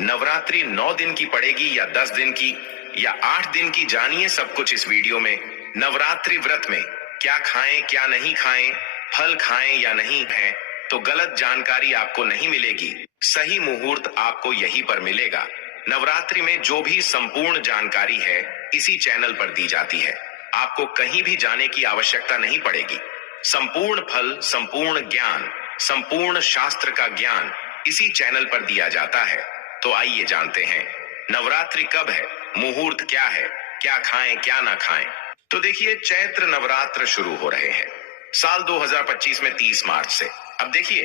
नवरात्रि 9 दिन की पड़ेगी या 10 दिन की या 8 दिन की, जानिए सब कुछ इस वीडियो में। नवरात्रि व्रत में क्या खाएं क्या नहीं खाएं, फल खाएं या नहीं है, तो गलत जानकारी आपको नहीं मिलेगी। सही मुहूर्त आपको यहीं पर मिलेगा। नवरात्रि में जो भी संपूर्ण जानकारी है इसी चैनल पर दी जाती है। आपको कहीं भी जाने की आवश्यकता नहीं पड़ेगी। संपूर्ण फल, संपूर्ण ज्ञान, संपूर्ण शास्त्र का ज्ञान इसी चैनल पर दिया जाता है। तो आइए जानते हैं नवरात्रि कब है, मुहूर्त क्या है, क्या खाएं क्या ना खाएं। तो देखिए, चैत्र नवरात्र शुरू हो रहे हैं साल 2025 में 30 मार्च से। अब देखिए,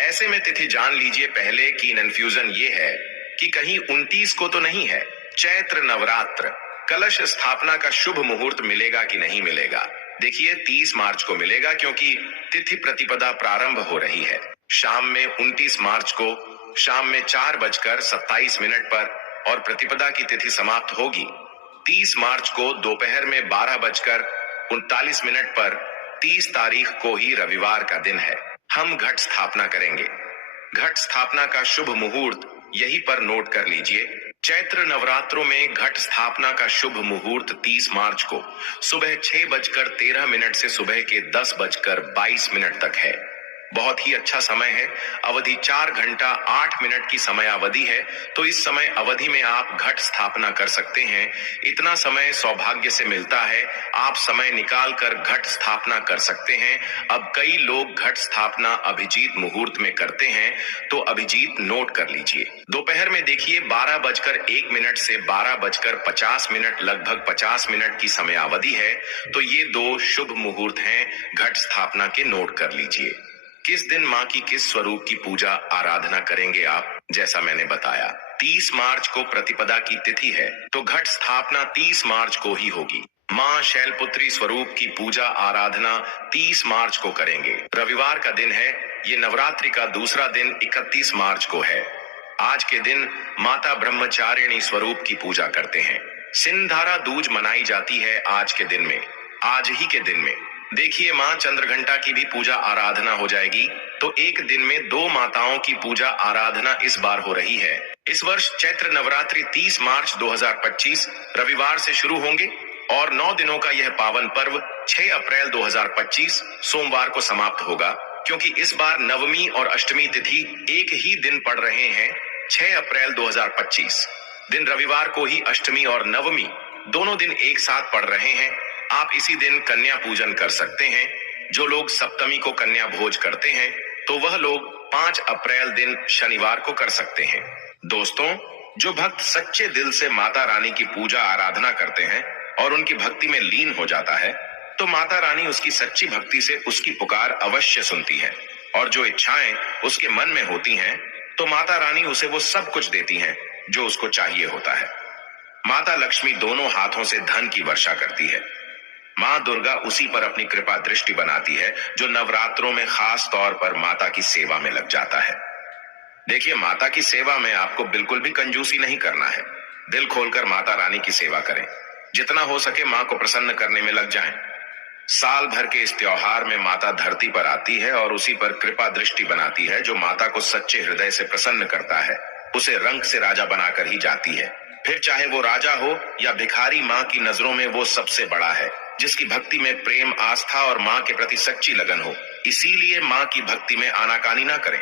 ऐसे में तिथि जान लीजिए पहले की कन्फ्यूजन ये है कि कहीं 29 को तो नहीं है। चैत्र नवरात्र कलश स्थापना का शुभ मुहूर्त मिलेगा कि नहीं मिलेगा? देखिए, 30 मार्च को मिलेगा क्योंकि तिथि प्रतिपदा प्रारंभ हो रही है। शाम में 29 मार्च को शाम में 4:27 पर और प्रतिपदा की तिथि समाप्त होगी 30 मार्च को दोपहर में 12:39 पर। 30 तारीख को ही रविवार का दिन है। हम घट स्थापना करेंगे। घट स्थापना का शुभ मुहूर्त यहीं पर नोट कर लीजिए। चैत्र नवरात्रों में घट स्थापना का शुभ मुहूर्त 30 मार्च को सुबह 6:13 से सुबह के 10:22 तक है। बहुत ही अच्छा समय है। अवधि 4 घंटा 8 मिनट की समय अवधि है। तो इस समय अवधि में आप घट स्थापना कर सकते हैं। इतना समय सौभाग्य से मिलता है, आप समय निकाल कर घट स्थापना कर सकते हैं। अब कई लोग घट स्थापना अभिजीत मुहूर्त में करते हैं, तो अभिजीत नोट कर लीजिए। दोपहर में देखिए 12:01 से 12:50 लगभग 50 मिनट की समय अवधि है। तो ये 2 शुभ मुहूर्त हैं घट स्थापना के, नोट कर लीजिए। किस दिन माँ की किस स्वरूप की पूजा आराधना करेंगे आप? जैसा मैंने बताया, 30 मार्च को प्रतिपदा की तिथि है, तो घट स्थापना 30 मार्च को ही होगी। माँ शैलपुत्री स्वरूप की पूजा आराधना 30 मार्च को करेंगे। रविवार का दिन है। ये नवरात्रि का दूसरा दिन 31 मार्च को है। आज के दिन माता ब्रह्मचारिणी स्वरूप की पूजा करते हैं। सिंधारा दूज मनाई जाती है आज के दिन में, आज ही के दिन में। देखिए, माँ चंद्रघंटा की भी पूजा आराधना हो जाएगी। तो एक दिन में 2 माताओं की पूजा आराधना इस बार हो रही है। इस वर्ष चैत्र नवरात्रि 30 मार्च 2025 रविवार से शुरू होंगे और 9 दिनों का यह पावन पर्व 6 अप्रैल 2025 सोमवार को समाप्त होगा। क्योंकि इस बार नवमी और अष्टमी तिथि एक ही दिन पड़ रहे हैं। 6 अप्रैल 2025 दिन रविवार को ही अष्टमी और नवमी दोनों दिन एक साथ पड़ रहे हैं। आप इसी दिन कन्या पूजन कर सकते हैं। जो लोग सप्तमी को कन्या भोज करते हैं, तो वह लोग 5 अप्रैल दिन शनिवार को कर सकते हैं। दोस्तों, जो भक्त सच्चे दिल से माता रानी की पूजा आराधना करते हैं और उनकी भक्ति में लीन हो जाता है, तो माता रानी उसकी सच्ची भक्ति से उसकी पुकार अवश्य सुनती है। और जो इच्छाएं उसके मन में होती हैं, तो माता रानी उसे वो सब कुछ देती हैं जो उसको चाहिए होता है। माता लक्ष्मी दोनों हाथों से धन की वर्षा करती है। माँ दुर्गा उसी पर अपनी कृपा दृष्टि बनाती है जो नवरात्रों में खास तौर पर माता की सेवा में लग जाता है। देखिए, माता की सेवा में आपको बिल्कुल भी कंजूसी नहीं करना है। दिल खोलकर माता रानी की सेवा करें। जितना हो सके माँ को प्रसन्न करने में लग जाएं। साल भर के इस त्योहार में माता धरती पर आती है और उसी पर कृपा दृष्टि बनाती है। जो माता को सच्चे हृदय से प्रसन्न करता है, उसे रंक से राजा बनाकर ही जाती है। फिर चाहे वो राजा हो या भिखारी, माँ की नजरों में वो सबसे बड़ा है जिसकी भक्ति में प्रेम, आस्था और माँ के प्रति सच्ची लगन हो। इसीलिए माँ की भक्ति में आनाकानी ना करें।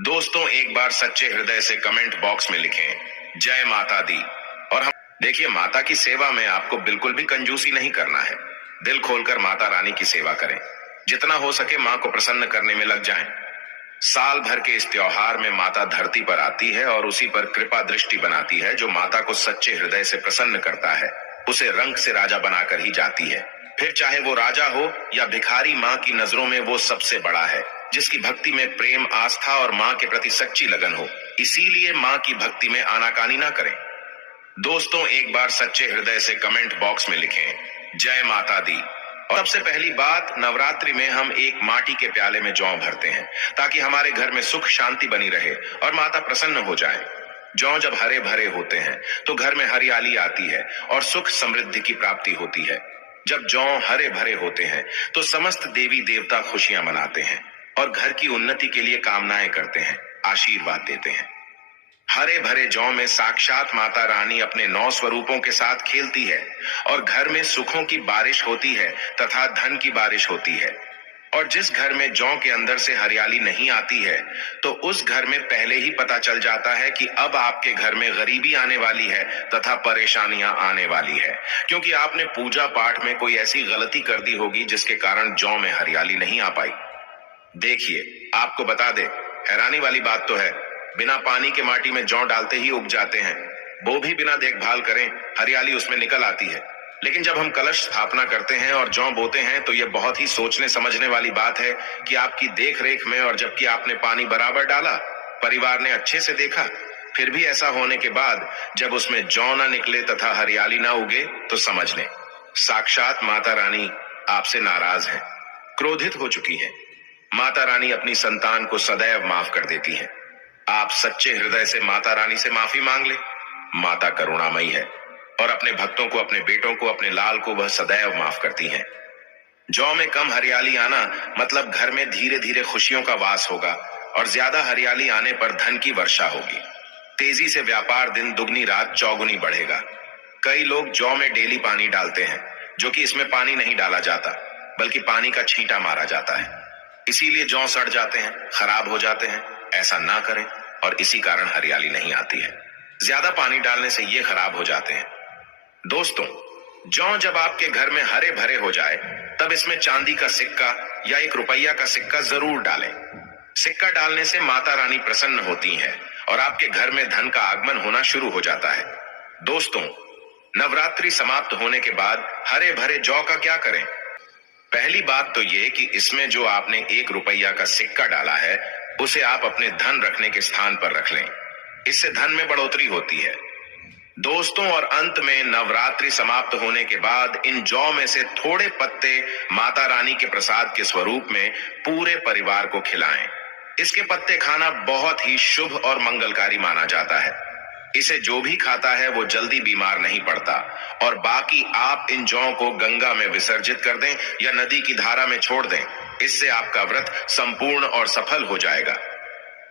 दोस्तों, एक बार सच्चे हृदय से कमेंट बॉक्स में लिखें जय माता दी। और हम देखिए, माता की सेवा में आपको बिल्कुल भी कंजूसी नहीं करना है। दिल खोलकर माता रानी की सेवा करें। जितना हो सके माँ को प्रसन्न करने में लग जाएं। साल भर के इस त्योहार में माता धरती पर आती है और उसी पर कृपा दृष्टि बनाती है। जो माता को सच्चे हृदय से प्रसन्न करता है, उसे रंक से राजा बनाकर ही जाती है। फिर चाहे वो राजा हो या भिखारी, माँ की नजरों में वो सबसे बड़ा है जिसकी भक्ति में प्रेम, आस्था और माँ के प्रति सच्ची लगन हो। इसीलिए माँ की भक्ति में आनाकानी ना करें। दोस्तों, एक बार सच्चे हृदय से कमेंट बॉक्स में लिखें जय माता दी। और सबसे पहली बात, नवरात्रि में हम एक माटी के प्याले में जौ भरते हैं ताकि हमारे घर में सुख शांति बनी रहे और माता प्रसन्न हो जाए। जौ जब हरे भरे होते हैं तो घर में हरियाली आती है और सुख समृद्धि की प्राप्ति होती है। जब जौ हरे भरे होते हैं तो समस्त देवी देवता खुशियां मनाते हैं और घर की उन्नति के लिए कामनाएं करते हैं, आशीर्वाद देते हैं। हरे भरे जौ में साक्षात माता रानी अपने 9 स्वरूपों के साथ खेलती है और घर में सुखों की बारिश होती है तथा धन की बारिश होती है। और जिस घर में जौ के अंदर से हरियाली नहीं आती है, तो उस घर में पहले ही पता चल जाता है कि अब आपके घर में गरीबी आने वाली है तथा परेशानियां आने वाली है, क्योंकि आपने पूजा पाठ में कोई ऐसी गलती कर दी होगी जिसके कारण जौ में हरियाली नहीं आ पाई। देखिए, आपको बता दे, हैरानी वाली बात तो है, बिना पानी के माटी में जौ डालते ही उग जाते हैं। वो भी बिना देखभाल करें हरियाली उसमें निकल आती है। लेकिन जब हम कलश स्थापना करते हैं और जौ बोते हैं तो यह बहुत ही सोचने समझने वाली बात है कि आपकी देख रेख में और जबकि आपने पानी बराबर डाला, परिवार ने अच्छे से देखा, फिर भी ऐसा होने के बाद जब उसमें जौ ना निकले तथा हरियाली ना उगे, तो समझ लें साक्षात माता रानी आपसे नाराज हैं, क्रोधित हो चुकी हैं। माता रानी अपनी संतान को सदैव माफ कर देती है। आप सच्चे हृदय से माता रानी से माफी मांग ले। माता करुणामयी है और अपने भक्तों को, अपने बेटों को, अपने लाल को वह सदैव माफ करती हैं। जौ में कम हरियाली आना मतलब घर में धीरे धीरे खुशियों का वास होगा और ज्यादा हरियाली आने पर धन की वर्षा होगी। तेजी से व्यापार दिन दुगनी रात चौगुनी बढ़ेगा। कई लोग जौ में डेली पानी डालते हैं, जो कि इसमें पानी नहीं डाला जाता बल्कि पानी का छींटा मारा जाता है। इसीलिए जौ सड़ जाते हैं, खराब हो जाते हैं। ऐसा ना करें और इसी कारण हरियाली नहीं आती है। ज्यादा पानी डालने से ये खराब हो जाते हैं। दोस्तों, जौ जब आपके घर में हरे भरे हो जाए तब इसमें चांदी का सिक्का या 1 रुपया का सिक्का जरूर डालें। सिक्का डालने से माता रानी प्रसन्न होती हैं और आपके घर में धन का आगमन होना शुरू हो जाता है। दोस्तों, नवरात्रि समाप्त होने के बाद हरे भरे जौ का क्या करें? पहली बात तो ये कि इसमें जो आपने 1 रुपया का सिक्का डाला है उसे आप अपने धन रखने के स्थान पर रख लें। इससे धन में बढ़ोतरी होती है। दोस्तों, और अंत में नवरात्रि समाप्त होने के बाद इन जौ में से थोड़े पत्ते माता रानी के प्रसाद के स्वरूप में पूरे परिवार को खिलाएं। इसके पत्ते खाना बहुत ही शुभ और मंगलकारी माना जाता है। इसे जो भी खाता है वो जल्दी बीमार नहीं पड़ता। और बाकी आप इन जौ को गंगा में विसर्जित कर दें या नदी की धारा में छोड़ दें। इससे आपका व्रत संपूर्ण और सफल हो जाएगा।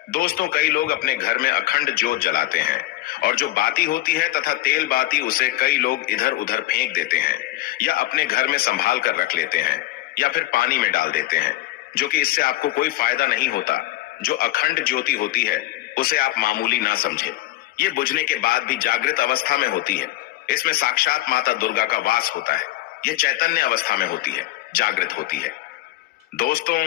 दोस्तों, कई लोग अपने घर में अखंड ज्योत जलाते हैं और जो बाती होती है तथा तेल बाती, उसे कई लोग इधर उधर फेंक देते हैं या अपने घर में संभाल कर रख लेते हैं या फिर पानी में डाल देते हैं, जो कि इससे आपको कोई फायदा नहीं होता। जो अखंड ज्योति होती है उसे आप मामूली ना समझें। ये बुझने के बाद भी जागृत अवस्था में होती है। इसमें साक्षात माता दुर्गा का वास होता है। ये चैतन्य अवस्था में होती है, जागृत होती है। दोस्तों,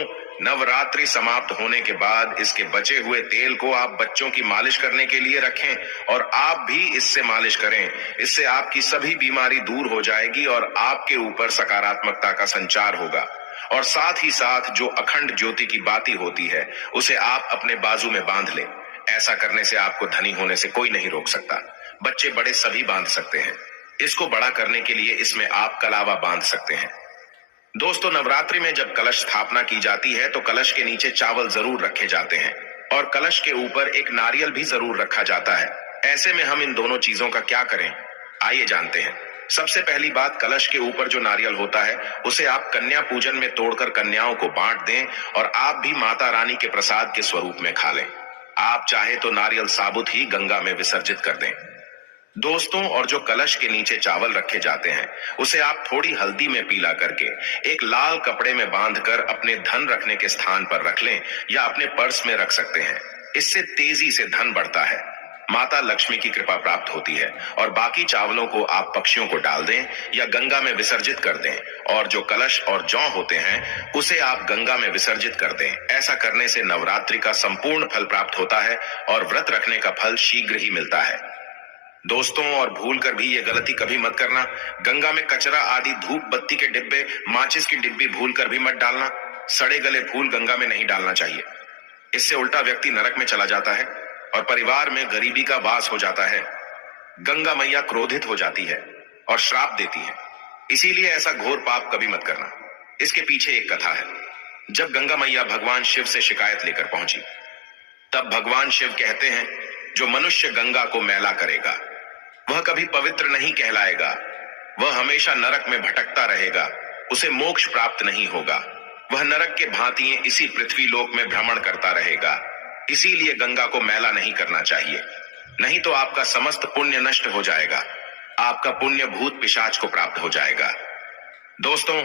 नवरात्रि समाप्त होने के बाद इसके बचे हुए तेल को आप बच्चों की मालिश करने के लिए रखें और आप भी इससे मालिश करें। इससे आपकी सभी बीमारी दूर हो जाएगी और आपके ऊपर सकारात्मकता का संचार होगा। और साथ ही साथ जो अखंड ज्योति की बाती होती है उसे आप अपने बाजू में बांध लें। ऐसा करने से आपको धनी होने से कोई नहीं रोक सकता। बच्चे बड़े सभी बांध सकते हैं। इसको बड़ा करने के लिए इसमें आप कलावा बांध सकते हैं। दोस्तों, नवरात्रि में जब कलश स्थापना की जाती है तो कलश के नीचे चावल जरूर रखे जाते हैं और कलश के ऊपर एक नारियल भी जरूर रखा जाता है। ऐसे में हम इन दोनों चीजों का क्या करें, आइए जानते हैं। सबसे पहली बात, कलश के ऊपर जो नारियल होता है उसे आप कन्या पूजन में तोड़कर कन्याओं को बांट दें और आप भी माता रानी के प्रसाद के स्वरूप में खा लें। आप चाहे तो नारियल साबुत ही गंगा में विसर्जित कर दें। दोस्तों, और जो कलश के नीचे चावल रखे जाते हैं उसे आप थोड़ी हल्दी में पीला करके एक लाल कपड़े में बांधकर अपने धन रखने के स्थान पर रख लें या अपने पर्स में रख सकते हैं। इससे तेजी से धन बढ़ता है, माता लक्ष्मी की कृपा प्राप्त होती है। और बाकी चावलों को आप पक्षियों को डाल दें या गंगा में विसर्जित कर दें। और जो कलश और जौ होते हैं उसे आप गंगा में विसर्जित कर दें। ऐसा करने से नवरात्रि का संपूर्ण फल प्राप्त होता है और व्रत रखने का फल शीघ्र ही मिलता है। दोस्तों, और भूल कर भी ये गलती कभी मत करना, गंगा में कचरा आदि धूप बत्ती के डिब्बे, माचिस की डिब्बी भूल कर भी मत डालना। सड़े गले फूल गंगा में नहीं डालना चाहिए। इससे उल्टा व्यक्ति नरक में चला जाता है और परिवार में गरीबी का वास हो जाता है। गंगा मैया क्रोधित हो जाती है और श्राप देती है। इसीलिए ऐसा घोर पाप कभी मत करना। इसके पीछे एक कथा है। जब गंगा मैया भगवान शिव से शिकायत लेकर पहुंची तब भगवान शिव कहते हैं, जो मनुष्य गंगा को मैला करेगा वह कभी पवित्र नहीं कहलाएगा। वह हमेशा नरक में भटकता रहेगा, उसे मोक्ष प्राप्त नहीं होगा। वह नरक के भांति इसी पृथ्वी लोक में भ्रमण करता रहेगा। इसीलिए गंगा को मैला नहीं करना चाहिए। नहीं तो आपका समस्त पुण्य नष्ट हो जाएगा, आपका पुण्य भूत पिशाच को प्राप्त हो जाएगा। दोस्तों,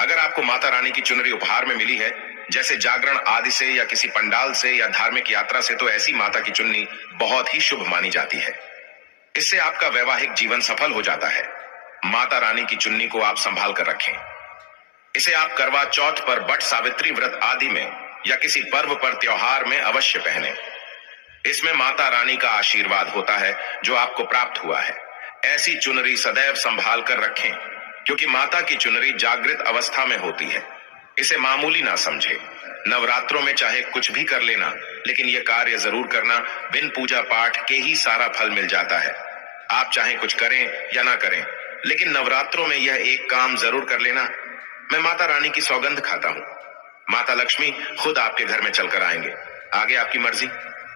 अगर आपको माता रानी की चुनरी उपहार में मिली है, जैसे जागरण आदि से या किसी पंडाल से या धार्मिक यात्रा से, तो ऐसी माता की चुन्नी बहुत ही शुभ मानी जाती है। इससे आपका वैवाहिक जीवन सफल हो जाता है। माता रानी की चुन्नी को आप संभाल कर रखें। इसे आप करवा चौथ पर, बट सावित्री व्रत आदि में या किसी पर्व पर, त्योहार में अवश्य पहने। इसमें माता रानी का आशीर्वाद होता है जो आपको प्राप्त हुआ है। ऐसी चुनरी सदैव संभाल कर रखें, क्योंकि माता की चुनरी जागृत अवस्था में होती है। इसे मामूली ना समझे। नवरात्रों में चाहे कुछ भी कर लेना, लेकिन यह कार्य जरूर करना। बिन पूजा पाठ के ही सारा फल मिल जाता है। आप चाहे कुछ करें या ना करें, लेकिन नवरात्रों में यह एक काम जरूर कर लेना। मैं माता रानी की सौगंध खाता हूँ, माता लक्ष्मी खुद आपके घर में चलकर आएंगे। आगे आपकी मर्जी।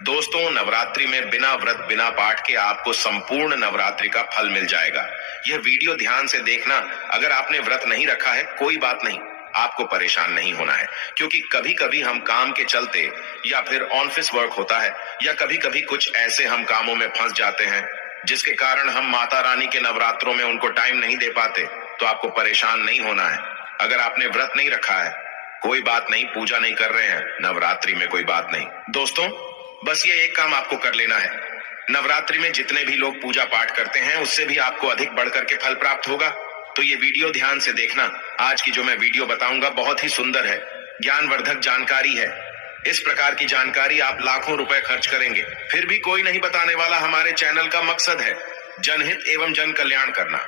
दोस्तों, नवरात्रि में बिना व्रत बिना पाठ के आपको संपूर्ण नवरात्रि का फल मिल जाएगा। यह वीडियो ध्यान से देखना। अगर आपने व्रत नहीं रखा है, कोई बात नहीं, आपको परेशान नहीं होना है, क्योंकि कभी कभी हम काम के चलते या फिर ऑफिस वर्क होता है, या कभी कभी कुछ ऐसे हम कामों में फंस जाते हैं जिसके कारण हम माता रानी के नवरात्रों में उनको टाइम नहीं दे पाते। तो आपको परेशान नहीं होना है। अगर आपने व्रत नहीं रखा है, कोई बात नहीं, पूजा नहीं कर रहे हैं नवरात्रि में, कोई बात नहीं। दोस्तों, बस ये एक काम आपको कर लेना है। नवरात्रि में जितने भी लोग पूजा पाठ करते हैं, उससे भी आपको अधिक बढ़कर के फल प्राप्त होगा। तो ये वीडियो ध्यान से देखना। आज की जो मैं वीडियो बताऊंगा बहुत ही सुंदर है, ज्ञानवर्धक जानकारी है। इस प्रकार की जानकारी आप लाखों रुपए खर्च करेंगे, फिर भी कोई नहीं बताने वाला। हमारे चैनल का मकसद है जनहित एवं जन कल्याण करना,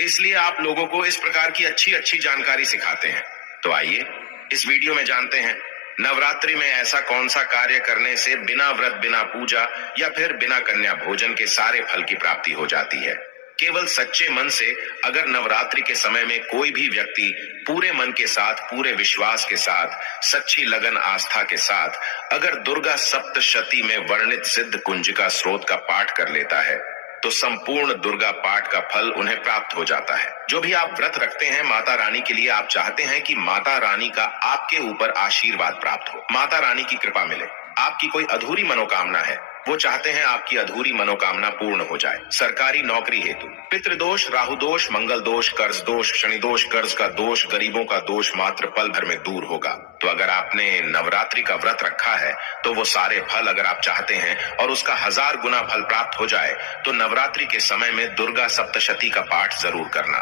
इसलिए आप लोगों को इस प्रकार की अच्छी अच्छी जानकारी सिखाते हैं। तो आइए इस वीडियो में जानते हैं, नवरात्रि में ऐसा कौन सा कार्य करने से बिना व्रत बिना पूजा या फिर बिना कन्या भोजन के सारे फल की प्राप्ति हो जाती है। केवल सच्चे मन से अगर नवरात्रि के समय में कोई भी व्यक्ति पूरे मन के साथ, पूरे विश्वास के साथ, सच्ची लगन आस्था के साथ अगर दुर्गा सप्तशती में वर्णित सिद्ध कुंजिका स्रोत का पाठ कर लेता है, तो संपूर्ण दुर्गा पाठ का फल उन्हें प्राप्त हो जाता है। जो भी आप व्रत रखते हैं माता रानी के लिए, आप चाहते हैं कि माता रानी का आपके ऊपर आशीर्वाद प्राप्त हो, माता रानी की कृपा मिले। आपकी कोई अधूरी मनोकामना है, वो चाहते हैं आपकी अधूरी मनोकामना पूर्ण हो जाए। सरकारी नौकरी हेतु पितृदोष, राहु दोष, मंगल दोष, कर्ज दोष, शनि दोष, कर्ज का दोष, गरीबों का दोष मात्र पल भर में दूर होगा। तो अगर आपने नवरात्रि का व्रत रखा है, तो वो सारे फल अगर आप चाहते हैं और उसका 1000 गुना फल प्राप्त हो जाए, तो नवरात्रि के समय में दुर्गा सप्तशती का पाठ जरूर करना।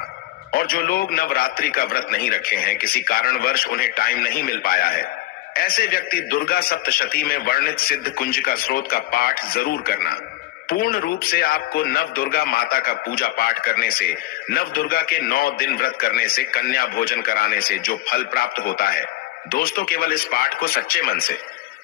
और जो लोग नवरात्रि का व्रत नहीं रखे हैं, किसी कारणवश उन्हें टाइम नहीं मिल पाया है, ऐसे व्यक्ति दुर्गा सप्तशती में वर्णित सिद्ध कुंजिका स्रोत का पाठ जरूर करना। पूर्ण रूप से आपको नव दुर्गा माता का पूजा पाठ करने से, नव दुर्गा के 9 दिन व्रत करने से, कन्या भोजन कराने से जो फल प्राप्त होता है, दोस्तों केवल इस पाठ को सच्चे मन से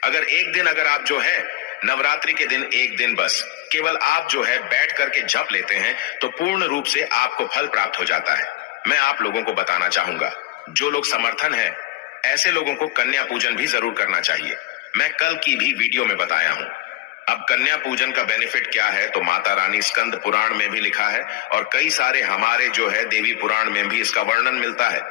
अगर एक दिन अगर आप जो है नवरात्रि के दिन एक दिन बस केवल आप जो है बैठ करके जप लेते हैं, तो पूर्ण रूप से आपको फल प्राप्त हो जाता है। मैं आप लोगों को बताना चाहूंगा, जो लोग समर्थन है ऐसे लोगों को कन्या पूजन भी जरूर करना चाहिए। मैं कल की भी वीडियो में बताया हूं। अब कन्या पूजन का बेनिफिट क्या है, तो माता रानी स्कंद पुराण में भी लिखा है और कई सारे हमारे जो है देवी पुराण में भी इसका वर्णन मिलता है।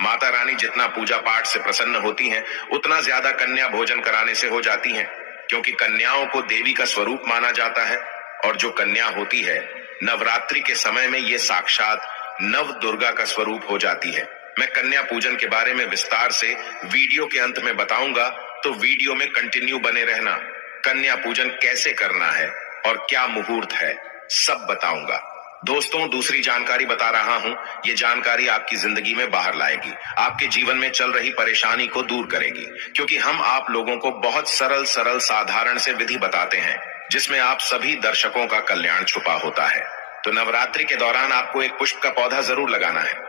माता रानी जितना पूजा पाठ से प्रसन्न होती हैं, उतना ज्यादा कन्या भोजन कराने से हो जाती हैं, क्योंकि कन्याओं को देवी का स्वरूप माना जाता है। और जो कन्या होती है नवरात्रि के समय में, ये साक्षात नव दुर्गा का स्वरूप हो जाती है। मैं कन्या पूजन के बारे में विस्तार से वीडियो के अंत में बताऊंगा, तो वीडियो में कंटिन्यू बने रहना। कन्या पूजन कैसे करना है और क्या मुहूर्त है, सब बताऊंगा। दोस्तों, दूसरी जानकारी बता रहा हूं, ये जानकारी आपकी जिंदगी में बाहर लाएगी, आपके जीवन में चल रही परेशानी को दूर करेगी, क्योंकि हम आप लोगों को बहुत सरल सरल साधारण से विधि बताते हैं, जिसमें आप सभी दर्शकों का कल्याण छुपा होता है। तो नवरात्रि के दौरान आपको एक पुष्प का पौधा जरूर लगाना है।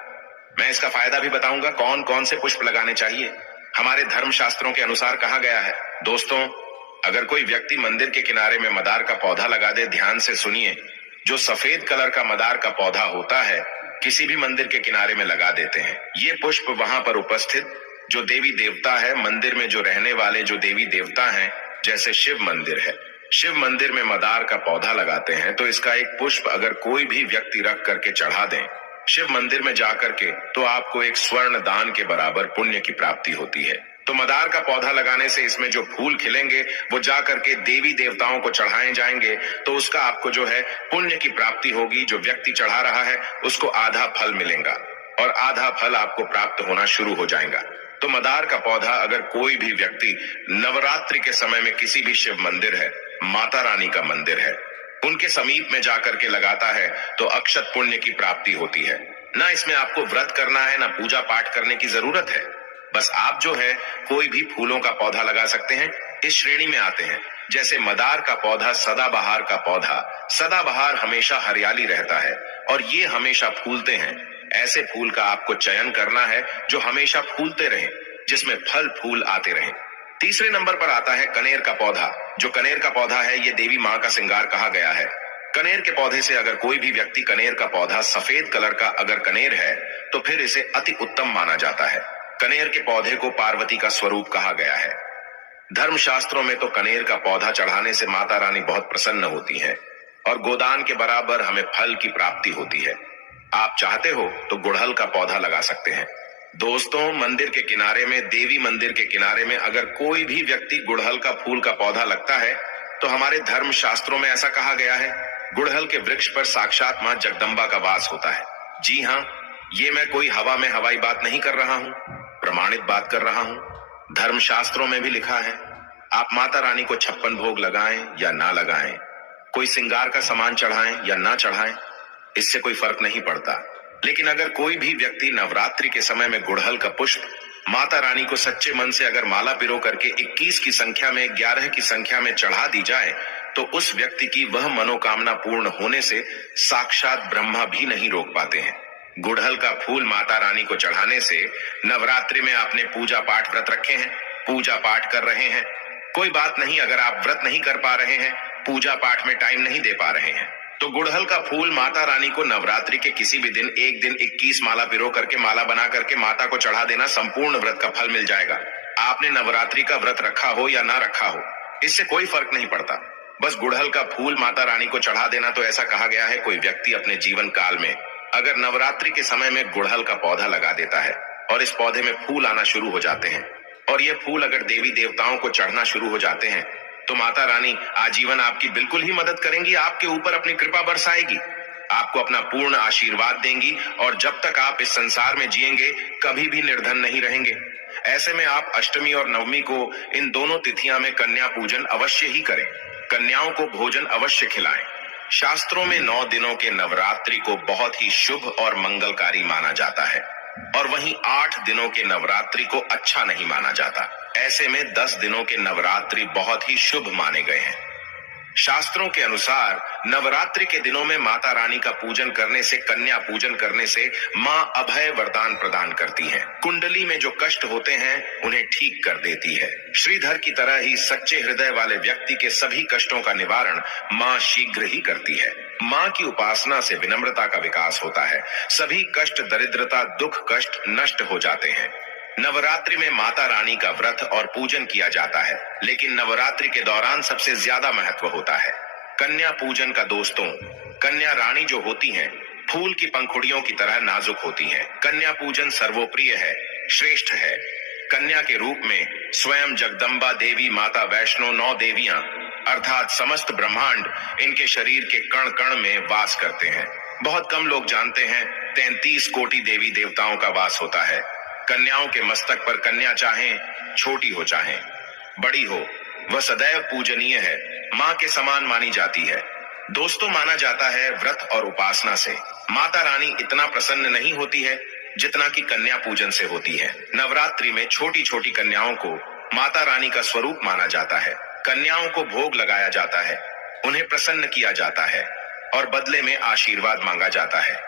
मैं इसका फायदा भी बताऊंगा, कौन कौन से पुष्प लगाने चाहिए, हमारे धर्म शास्त्रों के अनुसार कहा गया है। दोस्तों, अगर कोई व्यक्ति मंदिर के किनारे में मदार का पौधा लगा दे, ध्यान से सुनिए, जो सफेद कलर का मदार का पौधा होता है, किसी भी मंदिर के किनारे में लगा देते हैं। ये पुष्प वहां पर उपस्थित जो देवी देवता है, मंदिर में जो रहने वाले जो देवी देवता हैं, जैसे शिव मंदिर है, शिव मंदिर में मदार का पौधा लगाते हैं, तो इसका एक पुष्प अगर कोई भी व्यक्ति रख करके चढ़ा दें शिव मंदिर में जाकर के, तो आपको एक स्वर्ण दान के बराबर पुण्य की प्राप्ति होती है। तो मदार का पौधा लगाने से इसमें जो फूल खिलेंगे वो जा करके देवी देवताओं को चढ़ाए जाएंगे, तो उसका आपको जो है पुण्य की प्राप्ति होगी। जो व्यक्ति चढ़ा रहा है उसको आधा फल मिलेगा और आधा फल आपको प्राप्त होना शुरू हो जाएगा। तो मदार का पौधा अगर कोई भी व्यक्ति नवरात्रि के समय में किसी भी शिव मंदिर है, माता रानी का मंदिर है, उनके समीप में जाकर के लगाता है तो अक्षत पुण्य की प्राप्ति होती है। ना इसमें आपको व्रत करना है, ना पूजा पाठ करने की जरूरत है। बस आप जो है कोई भी फूलों का पौधा लगा सकते हैं। इस श्रेणी में आते हैं जैसे मदार का पौधा, सदाबहार का पौधा। सदाबहार हमेशा हरियाली रहता है और ये हमेशा फूलते हैं। ऐसे फूल का आपको चयन करना है जो हमेशा फूलते रहें, जिसमें फल फूल आते रहें। तीसरे नंबर पर आता है कनेर का पौधा। जो कनेर का पौधा है ये देवी माँ का श्रृंगार कहा गया है। कनेर के पौधे से अगर कोई भी व्यक्ति कनेर का पौधा, सफेद कलर का अगर कनेर है तो फिर इसे अति उत्तम माना जाता है। कनेर के पौधे को पार्वती का स्वरूप कहा गया है। धर्मशास्त्रों में तो कनेर का पौधा चढ़ाने से माता रानी बहुत प्रसन्न होती हैं और गोदान के बराबर हमें फल की प्राप्ति होती है। आप चाहते हो तो गुड़हल का पौधा लगा सकते हैं। दोस्तों, मंदिर के किनारे में, देवी मंदिर के किनारे में अगर कोई भी व्यक्ति गुड़हल का फूल का पौधा लगता है तो हमारे धर्म शास्त्रों में ऐसा कहा गया है, गुड़हल के वृक्ष पर साक्षात मां जगदम्बा का वास होता है। जी हाँ, ये मैं कोई हवा में हवाई बात नहीं कर रहा हूँ, प्रमाणित बात कर रहा हूँ। धर्मशास्त्रों में भी लिखा है। आप माता रानी को 56 भोग लगाएं या ना लगाएं, कोई श्रृंगार का सामान चढ़ाएं या ना चढ़ाएं, इससे कोई फर्क नहीं पड़ता। लेकिन अगर कोई भी व्यक्ति नवरात्रि के समय में गुड़हल का पुष्प माता रानी को सच्चे मन से अगर माला पिरो करके 21 की संख्या में, 11 की संख्या में चढ़ा दी जाए तो उस व्यक्ति की वह मनोकामना पूर्ण होने से साक्षात ब्रह्मा भी नहीं रोक पाते हैं। गुड़हल का फूल माता रानी को चढ़ाने से नवरात्रि में आपने पूजा पाठ व्रत रखे हैं, पूजा पाठ कर रहे हैं, कोई बात नहीं। अगर आप व्रत नहीं कर पा रहे हैं, पूजा पाठ में टाइम नहीं दे पा रहे हैं, तो गुड़हल का फूल माता रानी को नवरात्रि के किसी भी दिन, एक दिन 21 माला पिरो करके, माला बना करके माता को चढ़ा देना, संपूर्ण व्रत का फल मिल जाएगा। आपने नवरात्रि का व्रत रखा हो या ना रखा हो, इससे कोई फर्क नहीं पड़ता। बस गुड़हल का फूल माता रानी को चढ़ा देना। तो ऐसा कहा गया है, कोई व्यक्ति अपने जीवन काल में अगर नवरात्रि के समय में गुड़हल का पौधा लगा देता है और इस पौधे में फूल आना शुरू हो जाते हैं और ये फूल अगर देवी देवताओं को चढ़ना शुरू हो जाते हैं तो माता रानी आजीवन आपकी बिल्कुल ही मदद करेंगी, आपके ऊपर अपनी कृपा बरसाएगी, आपको अपना पूर्ण आशीर्वाद देंगी और जब तक आप इस संसार में जिएंगे कभी भी निर्धन नहीं रहेंगे। ऐसे में आप अष्टमी और नवमी को, इन दोनों तिथियां में कन्या पूजन अवश्य ही करें। कन्याओं को भोजन अवश्य खिलाएं। शास्त्रों में 9 दिनों के नवरात्रि को बहुत ही शुभ और मंगलकारी माना जाता है और वहीं 8 दिनों के नवरात्रि को अच्छा नहीं माना जाता। ऐसे में 10 दिनों के नवरात्रि बहुत ही शुभ माने गए हैं। शास्त्रों के अनुसार नवरात्रि के दिनों में माता रानी का पूजन करने से, कन्या पूजन करने से मां अभय वरदान प्रदान करती हैं। कुंडली में जो कष्ट होते हैं उन्हें ठीक कर देती है। श्रीधर की तरह ही सच्चे हृदय वाले व्यक्ति के सभी कष्टों का निवारण मां शीघ्र ही करती है। मां की उपासना से विनम्रता का विकास होता है। सभी कष्ट, दरिद्रता, दुख, कष्ट नष्ट हो जाते हैं। नवरात्रि में माता रानी का व्रत और पूजन किया जाता है, लेकिन नवरात्रि के दौरान सबसे ज्यादा महत्व होता है कन्या पूजन का। दोस्तों, कन्या रानी जो होती हैं, फूल की पंखुड़ियों की तरह नाजुक होती हैं। कन्या पूजन सर्वोप्रिय है, श्रेष्ठ है। कन्या के रूप में स्वयं जगदम्बा देवी, माता वैष्णो, 9 देवियां अर्थात समस्त ब्रह्मांड इनके शरीर के कण कण में वास करते हैं। बहुत कम लोग जानते हैं 33 कोटि देवी देवताओं का वास होता है। कन्याओं के मस्तक पर कन्या चाहें छोटी हो चाहें बड़ी हो, वह सदैव पूजनीय है, मां के समान मानी जाती है। दोस्तों, माना जाता है व्रत और उपासना से माता रानी इतना प्रसन्न नहीं होती है जितना कि कन्या पूजन से होती है। नवरात्रि में छोटी छोटी कन्याओं को माता रानी का स्वरूप माना जाता है। कन्याओं को भोग लगाया जाता है, उन्हें प्रसन्न किया जाता है और बदले में आशीर्वाद मांगा जाता है।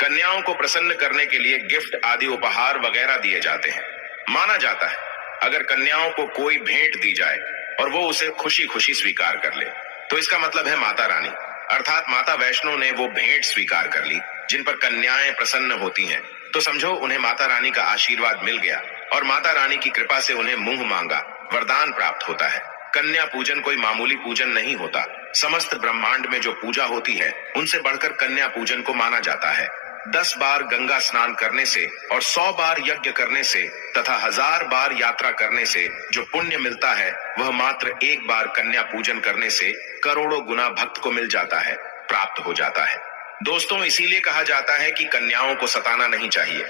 कन्याओं को प्रसन्न करने के लिए गिफ्ट आदि उपहार वगैरह दिए जाते हैं। माना जाता है अगर कन्याओं को कोई भेंट दी जाए और वो उसे खुशी खुशी स्वीकार कर ले तो इसका मतलब है माता रानी अर्थात माता वैष्णो ने वो भेंट स्वीकार कर ली जिन पर कन्याएं प्रसन्न होती हैं। तो समझो उन्हें माता रानी का आशीर्वाद मिल गया और माता रानी की कृपा से उन्हें मुंह मांगा वरदान प्राप्त होता है। कन्या पूजन कोई मामूली पूजन नहीं होता। समस्त ब्रह्मांड में जो पूजा होती है उनसे बढ़कर कन्या पूजन को माना जाता है। 10 बार गंगा स्नान करने से और 100 बार यज्ञ करने से तथा 1000 बार यात्रा करने से जो पुण्य मिलता है वह मात्र एक बार कन्या पूजन करने से करोड़ों गुना भक्त को मिल जाता है, प्राप्त हो जाता है। दोस्तों, इसीलिए कहा जाता है कि कन्याओं को सताना नहीं चाहिए।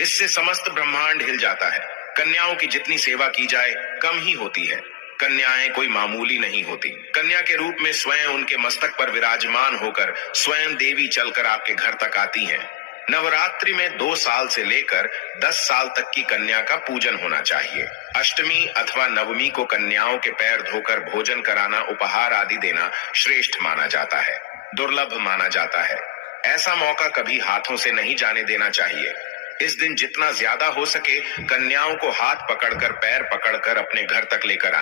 इससे समस्त ब्रह्मांड हिल जाता है। कन्याओं की जितनी सेवा की जाए कम ही होती है। कन्याएं कोई मामूली नहीं होती। कन्या के रूप में स्वयं उनके मस्तक पर विराजमान होकर स्वयं देवी चलकर आपके घर तक आती हैं। नवरात्रि में 2 साल से लेकर 10 साल तक की कन्या का पूजन होना चाहिए। अष्टमी अथवा नवमी को कन्याओं के पैर धोकर भोजन कराना, उपहार आदि देना श्रेष्ठ माना जाता है, दुर्लभ माना जाता है। ऐसा मौका कभी हाथों से नहीं जाने देना चाहिए। इस दिन जितना ज्यादा हो सके कन्याओं को हाथ पकड़कर, पैर पकड़कर अपने घर तक लेकर आएं।